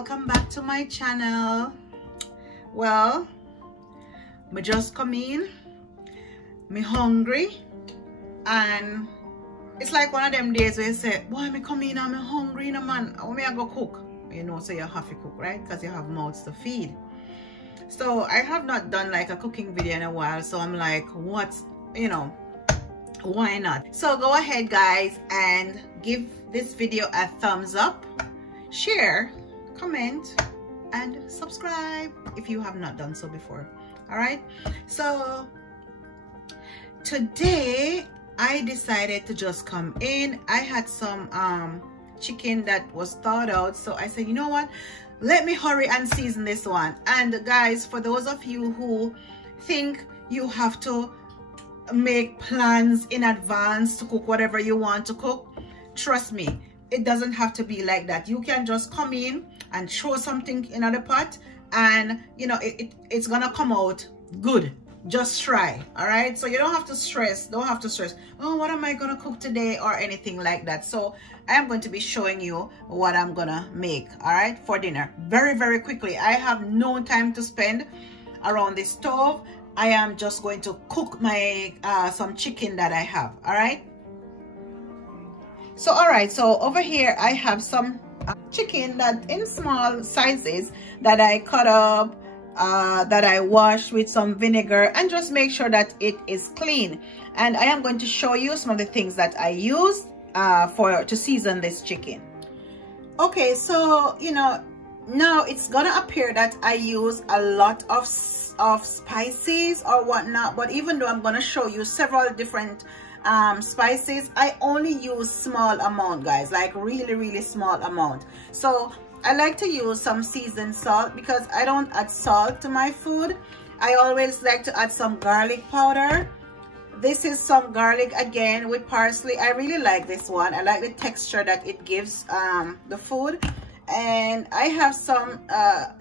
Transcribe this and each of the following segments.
welcome back to my channel. Well, me just come in, me hungry, and it's like one of them days where you say, boy, me come in and me hungry, you know, man, how me I go cook? You know, so you have to cook, right? Because you have mouths to feed. So I have not done like a cooking video in a while, so I'm like, what's, you know, why not? So go ahead guys and give this video a thumbs up, share, comment, and subscribe if you have not done so before. All right, so today I decided to just come in. I had some chicken that was thawed out, so I said, you know what, let me hurry and season this one. And guys, for those of you who think you have to make plans in advance to cook whatever you want to cook, trust me, it doesn't have to be like that. You can just come in and throw something in the pot, and you know it's gonna come out good. Just try. All right, so you don't have to stress, oh, what am I gonna cook today or anything like that. So I am going to be showing you what I'm gonna make, all right, for dinner very quickly. I have no time to spend around the stove. I am just going to cook my some chicken that I have. All right, so all right, so over here I have some chicken that in small sizes that I cut up, that I wash with some vinegar, and just make sure that it is clean. And I am going to show you some of the things that I use to season this chicken. Okay, so you know, now it's gonna appear that I use a lot of spices or whatnot, but even though I'm gonna show you several different spices, I only use small amount, guys, like really small amount. So I like to use some seasoned salt because I don't add salt to my food. I always like to add some garlic powder. This is some garlic again with parsley. I really like this one. I like the texture that it gives the food. And I have some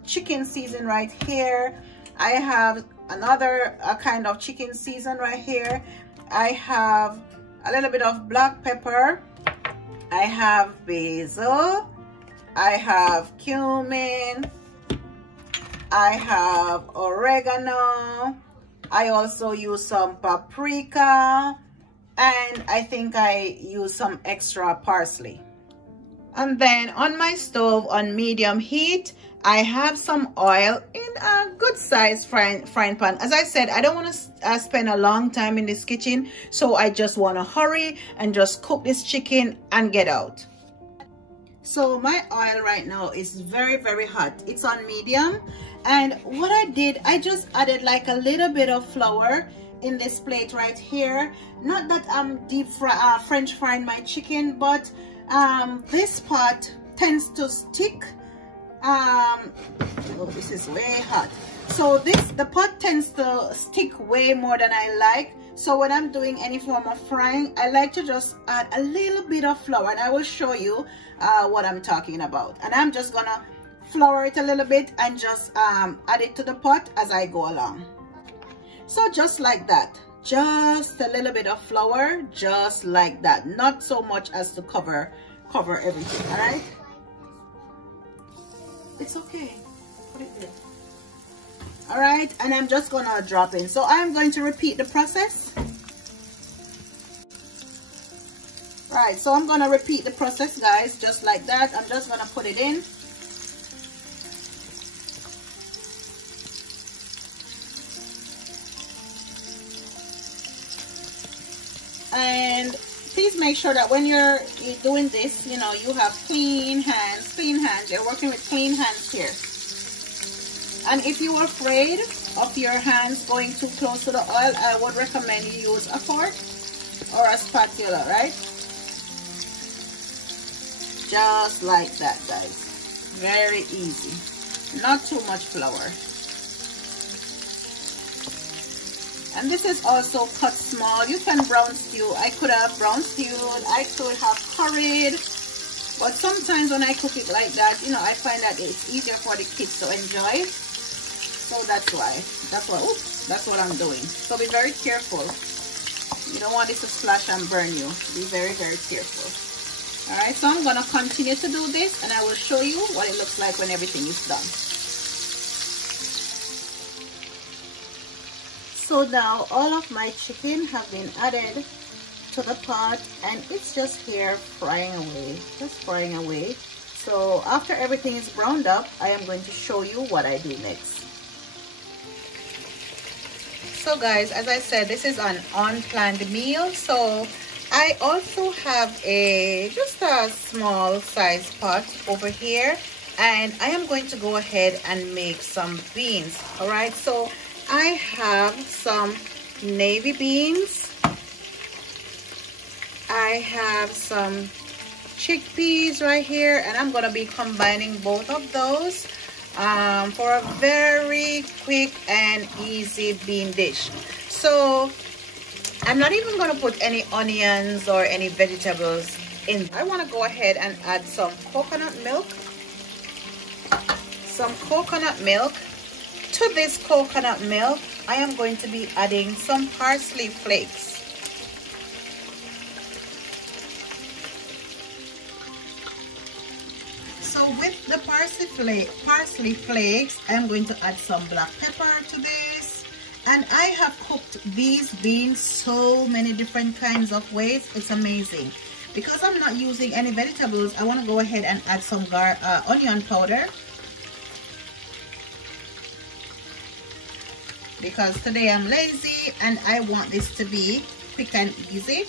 chicken season right here. I have another kind of chicken season right here. I have a little bit of black pepper. I have basil. I have cumin. I have oregano. I also use some paprika. And I think I use some extra parsley. And then on my stove on medium heat, I have some oil in a good size frying pan. As I said, I don't want to spend a long time in this kitchen, so I just want to hurry and just cook this chicken and get out. So my oil right now is very hot. It's on medium, and what I did, I just added like a little bit of flour in this plate right here. Not that I'm French frying my chicken, but this pot tends to stick. Oh, this is way hot. So the pot tends to stick way more than I like. So when I'm doing any form of frying, I like to just add a little bit of flour, and I will show you what I'm talking about. And I'm just gonna flour it a little bit and just add it to the pot as I go along. So just like that, just a little bit of flour, just like that, not so much as to cover everything. All right, it's okay, put it there. All right, and I'm just gonna drop in. So I'm going to repeat the process. Right, so I'm gonna repeat the process, guys, just like that. I'm just gonna put it in. And please make sure that when you're doing this, you know, you have clean hands. You're working with clean hands here. And if you're afraid of your hands going too close to the oil, I would recommend you use a fork or a spatula, right? Just like that, guys. Very easy. Not too much flour. And this is also cut small. You can brown stew. I could have brown stewed. I could have curried. But sometimes when I cook it like that, you know, I find that it's easier for the kids to enjoy. So that's what I'm doing. So be very careful. You don't want it to splash and burn you. Be very careful. All right, so I'm gonna continue to do this, and I will show you what it looks like when everything is done. So now all of my chicken have been added to the pot, and it's just here frying away, just frying away. So after everything is browned up, I am going to show you what I do next. So guys, as I said, this is an unplanned meal, so I also have just a small size pot over here, and I am going to go ahead and make some beans. All right, so I have some navy beans, I have some chickpeas right here, and I'm gonna be combining both of those for a very quick and easy bean dish. So I'm not even gonna put any onions or any vegetables in. I want to go ahead and add some coconut milk. To this coconut milk, I am going to be adding some parsley flakes. So with the parsley flakes, I am going to add some black pepper to this. And I have cooked these beans so many different kinds of ways. It's amazing. Because I'm not using any vegetables, I want to go ahead and add some onion powder. Because today I'm lazy and I want this to be quick and easy.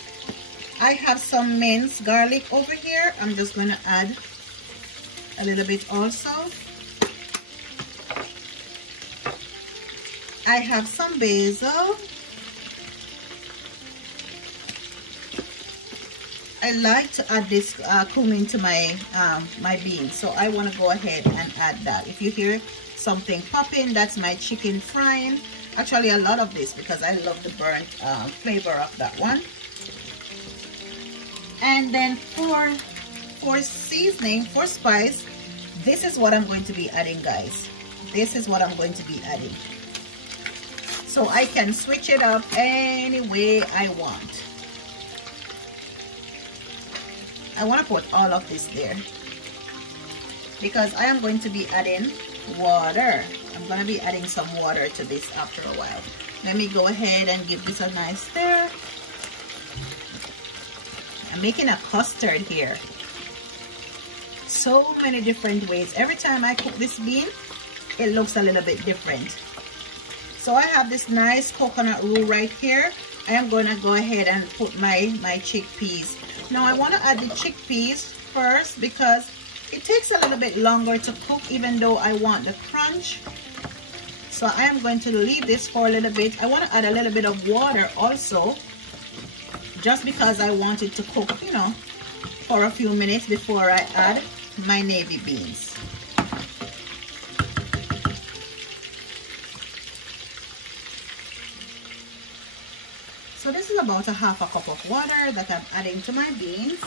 I have some minced garlic over here. I'm just going to add a little bit also. I have some basil. I like to add this cumin to my my beans, so I want to go ahead and add that. If you hear something popping, that's my chicken frying. Actually, a lot of this because I love the burnt flavor of that one. And then for seasoning, for spice, this is what I'm going to be adding, guys. This is what I'm going to be adding. So I can switch it up any way I want. I want to put all of this there because I am going to be adding water. I'm going to be adding some water to this after a while. Let me go ahead and give this a nice stir. I'm making a custard here. So many different ways. Every time I cook this bean, it looks a little bit different. So I have this nice coconut roux right here. I am going to go ahead and put my chickpeas. Now I want to add the chickpeas first because it takes a little bit longer to cook even though I want the crunch. So I am going to leave this for a little bit. I want to add a little bit of water also just because I want it to cook, you know, for a few minutes before I add my navy beans. So this is about a half a cup of water that I'm adding to my beans.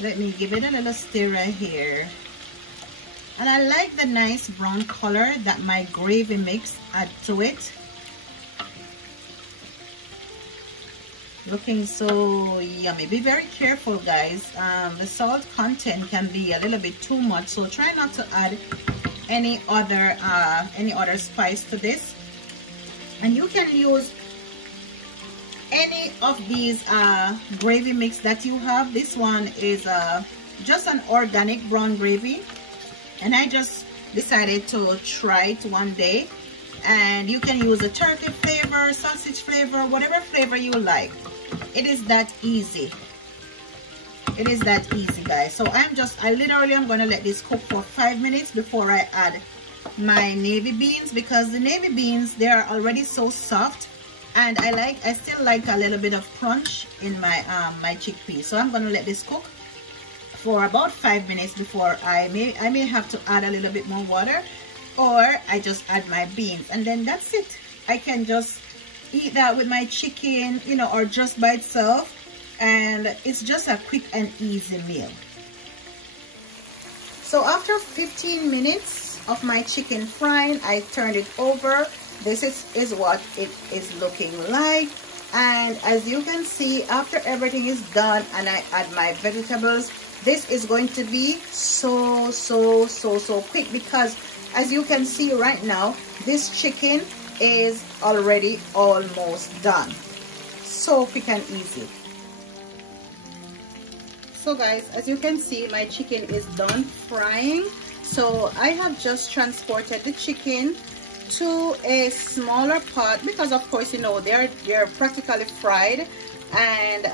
Let me give it a little stir right here. And I like the nice brown color that my gravy mix add to it. Looking so yummy. Be very careful, guys. The salt content can be a little bit too much, so try not to add any other spice to this. And you can use any of these gravy mix that you have. This one is just an organic brown gravy, and I just decided to try it one day. And you can use a turkey flavor, sausage flavor, whatever flavor you like. It is that easy. It is that easy, guys. So I literally am going to let this cook for 5 minutes before I add my navy beans, because the navy beans, they are already so soft, and I still like a little bit of crunch in my my chickpeas. So I'm going to let this cook for about 5 minutes before I may have to add a little bit more water, or I just add my beans, and then that's it. I can just eat that with my chicken, you know, or just by itself, and it's just a quick and easy meal. So after 15 minutes of my chicken frying, I turned it over. This is what it is looking like. And as you can see, after everything is done and I add my vegetables, this is going to be so quick, because as you can see right now, this chicken is already almost done. So quick and easy. So guys, as you can see, my chicken is done frying. So I have just transported the chicken to a smaller pot, because of course, you know, they're practically fried and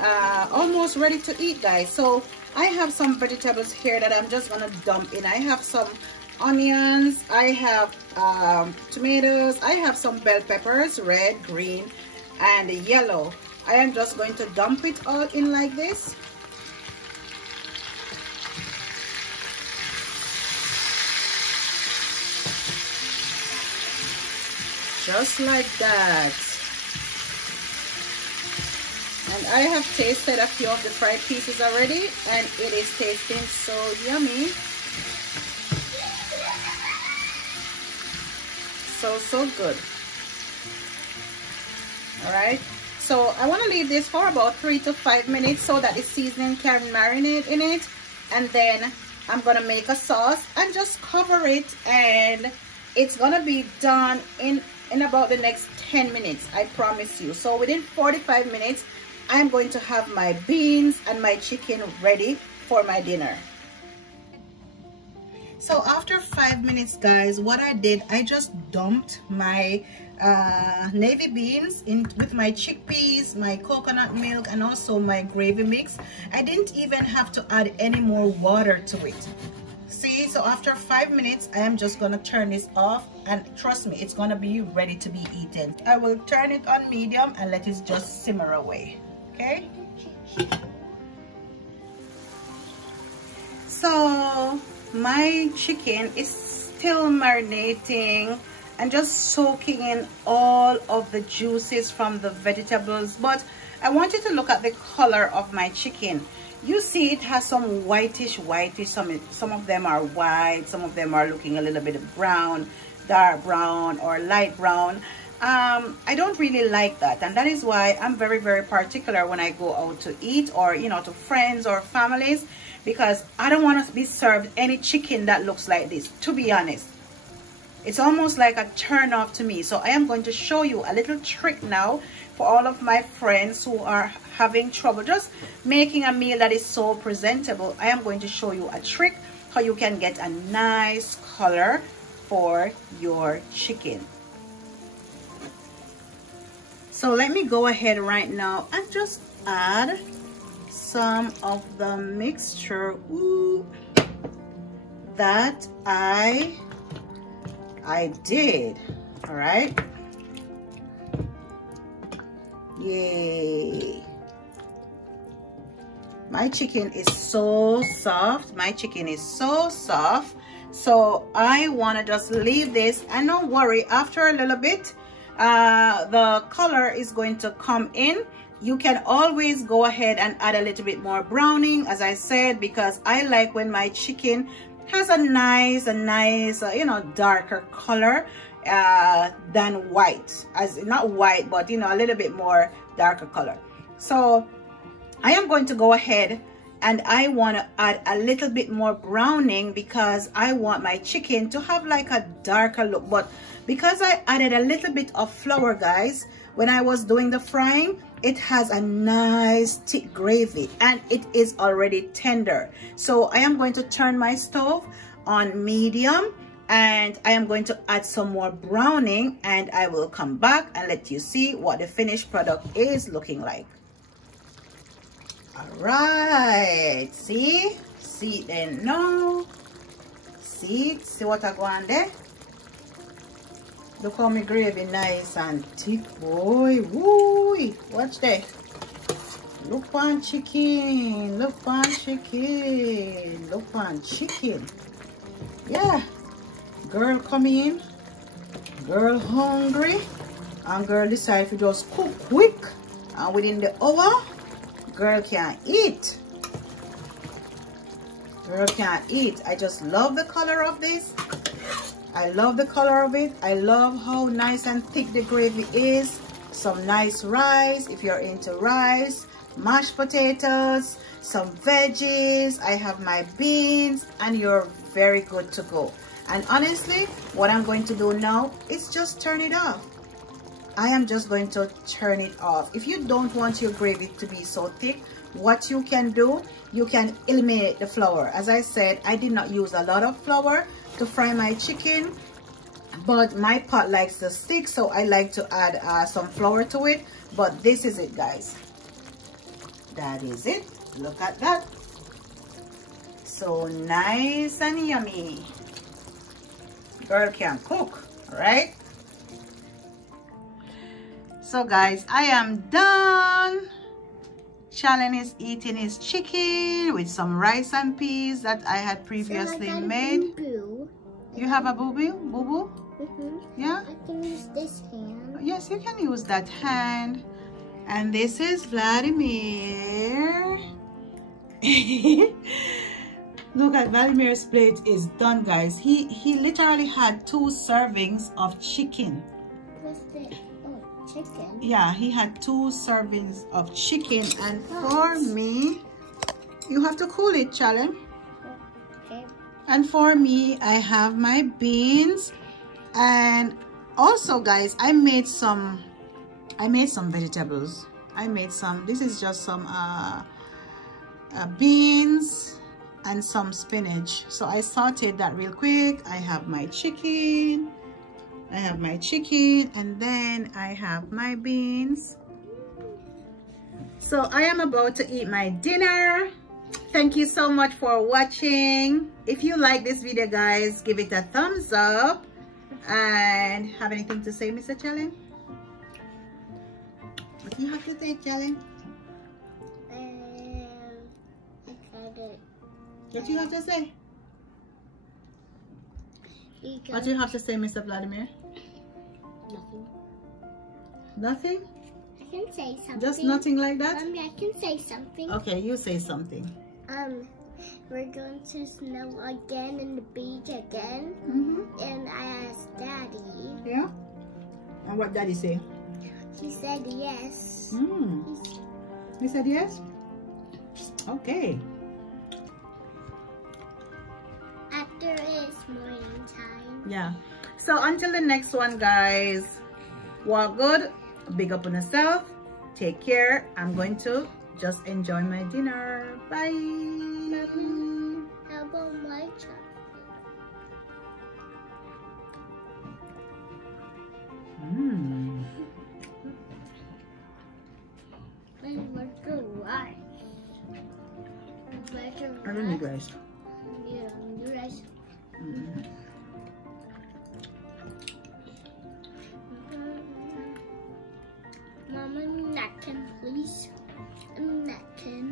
almost ready to eat, guys. So I have some vegetables here that I'm just gonna dump in. I have some onions, I have tomatoes, I have some bell peppers, red, green, and yellow. I am just going to dump it all in like this. Just like that. And I have tasted a few of the fried pieces already, and it is tasting so yummy. So good. All right, so I want to leave this for about 3 to 5 minutes so that the seasoning can marinate in it, and then I'm gonna make a sauce and just cover it, and it's gonna be done in about the next 10 minutes, I promise you. So within 45 minutes, I'm going to have my beans and my chicken ready for my dinner. So after 5 minutes, guys, what I did, I just dumped my navy beans in with my chickpeas, my coconut milk, and also my gravy mix. I didn't even have to add any more water to it. See, so after 5 minutes, I am just gonna turn this off, and trust me, it's gonna be ready to be eaten. I will turn it on medium and let it just simmer away. Okay, so my chicken is still marinating and just soaking in all of the juices from the vegetables, but I want you to look at the color of my chicken. You see it has some whitish, some of them are white, some of them are looking a little bit brown, dark brown or light brown. I don't really like that, and that is why I'm very particular when I go out to eat, or you know, to friends or families, because I don't want to be served any chicken that looks like this. To be honest, it's almost like a turn off to me. So I am going to show you a little trick now for all of my friends who are having trouble just making a meal that is so presentable. I am going to show you a trick how you can get a nice color for your chicken. So let me go ahead right now and just add some of the mixture that I did. All right, yay. My chicken is so soft. My chicken is so soft. So I want to just leave this, and don't worry, after a little bit the color is going to come in. You can always go ahead and add a little bit more browning, as I said, because I like when my chicken has a nice you know, darker color than white, as not white, but you know, a little bit more darker color. So I am going to go ahead and I want to add a little bit more browning, because I want my chicken to have like a darker look. But because I added a little bit of flour, guys, when I was doing the frying, it has a nice thick gravy and it is already tender. So I am going to turn my stove on medium, and I am going to add some more browning, and I will come back and let you see what the finished product is looking like. All right, see then now, see what I go on there. Look how my gravy nice and thick, boy. Woo! Watch that. Look on chicken. Look on chicken. Look on chicken. Yeah. Girl come in. Girl hungry. And girl decide to just cook quick. And within the hour, girl can't eat. Girl can't eat. I just love the color of this. I love the color of it. I love how nice and thick the gravy is. some nice rice if you're into rice, mashed potatoes, some veggies. I have my beans, and you're very good to go. And honestly, what I'm going to do now is just turn it off. I am just going to turn it off. If you don't want your gravy to be so thick, what you can do, you can eliminate the flour. As I said, I did not use a lot of flour to fry my chicken, but my pot likes to stick, so I like to add some flour to it. But this is it, guys. That is it. Look at that. So nice and yummy. Girl can cook, right? So guys, I am done. Challen is eating his chicken with some rice and peas that I had previously made. Boo-boo. You have a boo-boo? Boo-boo? Yeah? I can use this hand. Yes, you can use that hand. And this is Vladimir. Look at Vladimir's plate is done, guys. He literally had 2 servings of chicken. What's the chicken? Yeah, he had 2 servings of chicken, and for me, you have to cool it, Challen. Okay. And for me, I have my beans, and also, guys, I made some vegetables. I made some. This is just some beans and some spinach. So I sauteed that real quick. I have my chicken. And then I have my beans. So I am about to eat my dinner. Thank you so much for watching. If you like this video, guys, give it a thumbs up. And have anything to say, Mr. Challen? What do you have to say, Challen? What do you have to say? What do you have to say, Mr. Vladimir? Nothing. Nothing? I can say something. Just nothing like that? I can say something. Okay, you say something. We're going to snow again in the beach again. And I asked Daddy. Yeah? And what Daddy say? He said yes. He said yes? Okay. After it's morning time. Yeah. So until the next one, guys, walk good, big up on yourself, take care. I'm going to just enjoy my dinner. Bye. Mommy, how about my chocolate? Where's the rice? I don't need rice. Yeah, you rice. Mama, napkin, please. A napkin.